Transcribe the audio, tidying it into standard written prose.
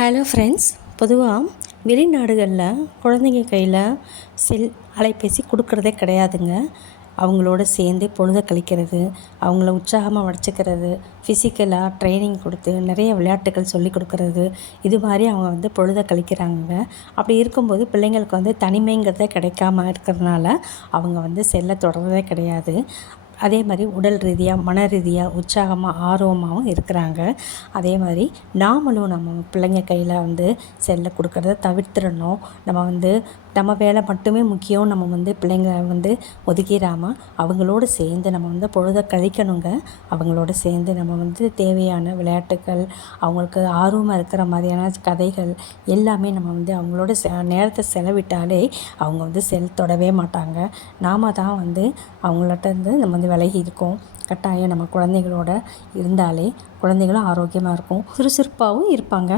Hello friends. பொதுவாக வெளிநாடுகளில் குழந்தைங்க கையில் அலைபேசி கொடுக்குறதே கிடையாதுங்க. அவங்களோட சேர்ந்து பொழுத கழிக்கிறது, அவங்கள உற்சாகமாக வச்சுக்கிறது, ஃபிசிக்கலாக ட்ரைனிங் கொடுத்து நிறைய விளையாட்டுகள் சொல்லிக் கொடுக்குறது, இது மாதிரி அவங்க பொழுத கழிக்கிறாங்க. அப்படி இருக்கும்போது பிள்ளைங்களுக்கு தனிமைங்கிறதே கிடைக்காம இருக்கிறதுனால அவங்க செல்லை தொடர்றதே கிடையாது. அதே மாதிரி உடல் ரீதியாக மன ரீதியாக உற்சாகமாக ஆர்வமாகவும் இருக்கிறாங்க. அதே மாதிரி நாமளும் நம்ம பிள்ளைங்க கையில் செல்லை கொடுக்கறத தவிர்த்திடணும். நம்ம வேலை மட்டுமே முக்கியம். நம்ம பிள்ளைங்க ஒதுக்கிடாமல் அவங்களோடு சேர்ந்து நம்ம பொழுத கழிக்கணுங்க. அவங்களோட சேர்ந்து நம்ம தேவையான விளையாட்டுக்கள், அவங்களுக்கு ஆர்வமாக இருக்கிற மாதிரியான கதைகள் எல்லாமே நம்ம அவங்களோட நேரத்தை செலவிட்டாலே அவங்க செல் தொடவே மாட்டாங்க. நாம் தான் அவங்கள்ட்ட நம்ம விலகி இருக்கோம். கட்டாயம் நம்ம குழந்தைகளோட இருந்தாலே குழந்தைகளும் ஆரோக்கியமாக இருக்கும், சுறுசுறுப்பாகவும் இருப்பாங்க.